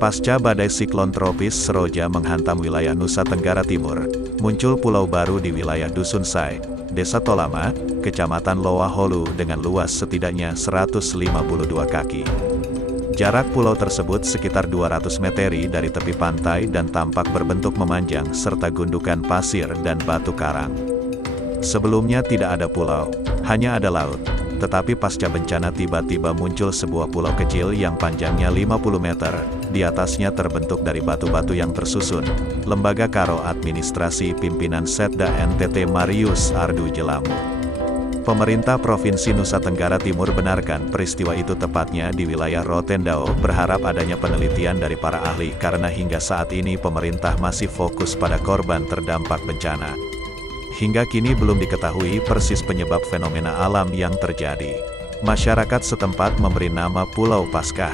Pasca badai siklon tropis Seroja menghantam wilayah Nusa Tenggara Timur, muncul pulau baru di wilayah Dusun Sai, Desa Tolama, Kecamatan Loa Holu dengan luas setidaknya 152 kaki. Jarak pulau tersebut sekitar 200 meteri dari tepi pantai dan tampak berbentuk memanjang serta gundukan pasir dan batu karang. Sebelumnya tidak ada pulau, hanya ada laut. Tetapi pasca bencana tiba-tiba muncul sebuah pulau kecil yang panjangnya 50 meter, di atasnya terbentuk dari batu-batu yang tersusun. Lembaga Karo Administrasi Pimpinan Setda NTT Marius Ardu Jelamu. Pemerintah Provinsi Nusa Tenggara Timur benarkan peristiwa itu tepatnya di wilayah Rotendao, berharap adanya penelitian dari para ahli karena hingga saat ini pemerintah masih fokus pada korban terdampak bencana. Hingga kini belum diketahui persis penyebab fenomena alam yang terjadi. Masyarakat setempat memberi nama Pulau Paskah.